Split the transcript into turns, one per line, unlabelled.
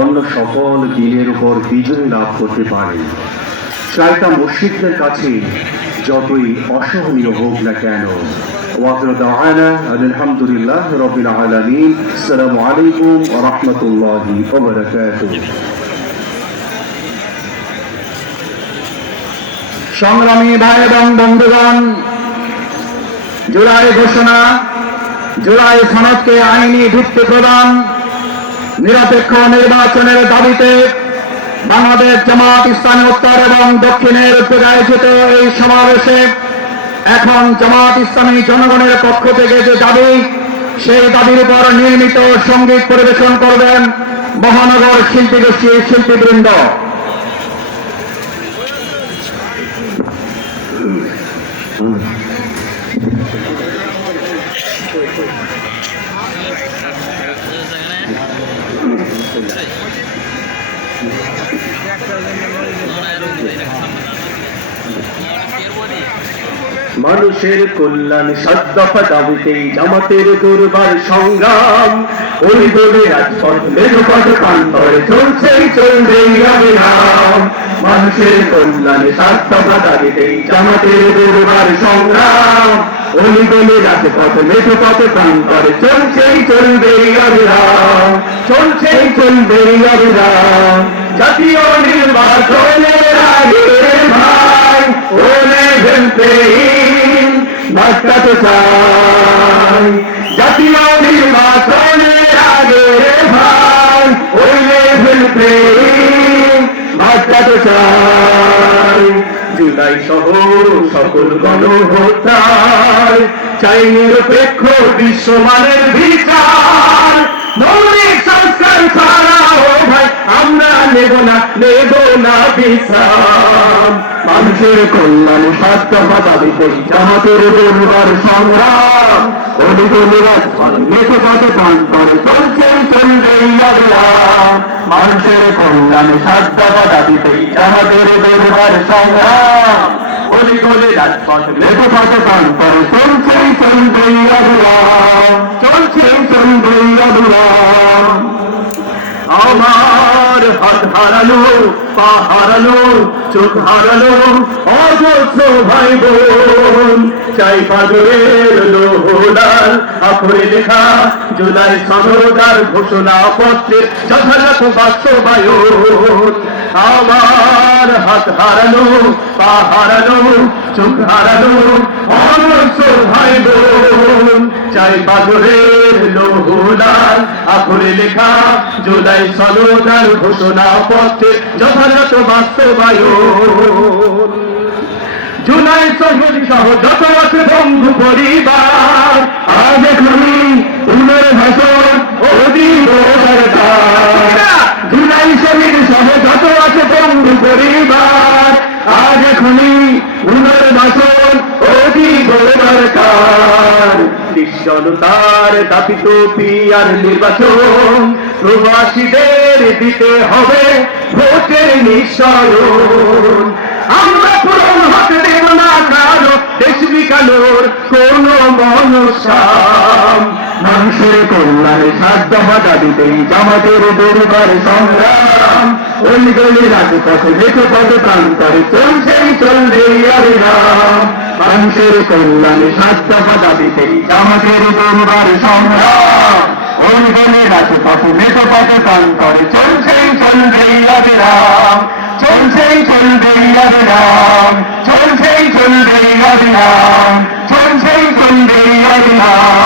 অন্য সকল দিনের উপর বিজয় লাভ করতে পারে। চাইতা মসজিদদের কাছে যতই অসহনীয় হোক না কেন ওয়াকর দাওয়ানা আলহামদুলিল্লাহ রবিল আলামিন, আসসালামু আলাইকুম রাহমাতুল্লাহি
সংগ্রামী ভাই এবং বন্ধুগণ, জুলাই ঘোষণা, জুলাই সনদকে আইনি ভিত্তি প্রদান নিরপেক্ষ নির্বাচনের দাবিতে বাংলাদেশ জামাত ইসলামী উত্তর এবং দক্ষিণের আয়োজিত এই সমাবেশে এখন জামাত ইসলামী জনগণের পক্ষ থেকে যে দাবি, সেই দাবির উপর নিয়মিত সংগীত পরিবেশন করবেন মহানগর শিল্পী গোষ্ঠীর শিল্পীবৃন্দ।
মানুষের কল্যাণ সাদ্দফা দাবিতেই জামাতের দুর্বার সংগ্রাম। ওই দলে রাজপথ মেঘপথ প্রান্তরে চলছেই চলবে অবিরাম মানুষের কল্যাণ সাদ্দফা দাবিতেই জামাতের দুর্বার সংগ্রাম। ওই দলে রাজপথ মেঘপথ প্রান্তরে চলছেই চলবে অবিরাম চলছেই চলবে জাতীয় নির্বাচনের আগে ভাই ওলে ফেলতে বাঁচাতে চাই। জাতীয় নির্বাচনের আগে ভাই ওলে ফেলতে বাঁচাতে চাই। জুলাই সহ সকল গণহত্যার চাই নিরপেক্ষ বিশ্বমানের বিচার। মৌলিক সংস্কার ছাড়া ও ভাই, আমরা নেব না নেব না সংগ্রাম। অলিগলিরাজ মেঘে পথে প্রান্তরে চলছে চলবে অবিরাম মানুষের হারালো, পা হারালো, চোখ হারালো, অজস্র ভাই বোন চাই পাগলের লোহদার আখরে লেখা, জুলাই সনদার ঘোষণা পত্রে যথাযথ বাস্তবায়ন। আমার হাত হারালো, পা হারালো, চোখ হারালো, অজস্র ভাই বোন চাই পাগলের লোহদার আখরে লেখা জুলাই সনদার ঘোষণা পত্রে যথাযথ বাস্তবায়ন। জুলাই শহীদ সহ যত আছে বন্ধু পরিবার। আজ এখনই উমের ভাষণ অধীর জুলাই শহীদ সহ যত আছে বন্ধু পরিবার। আজ এখনই উমের ভাষণ অধীর দরকার জনতার দাবিত পিয়ার নির্বাচন। প্রবাসীদের দিতে হবে ভোটের নিঃসরণ। আমরা পূরণ হতে দেব না কারও দেশ বিকানোর কোন মনসাম। মানুষের কল্যাণে সাধ্য দাবিতেই জামাতের দরবার সংগ্রাম। ওই গলি রাজপথে দেখে পথে প্রান্তরে চলছেই চলবে অবিরাম মানুষের কল্যাণে সাধ্য দাবিতে আমাদের দরবার সংগ্রাম। ওই পাশে মেত পাশে প্রাণ করে চলছেই চলবে রাম। চলছেই চলবে রাম। চলছেই চলবে রাম। চলছেই চলবে অবিরাম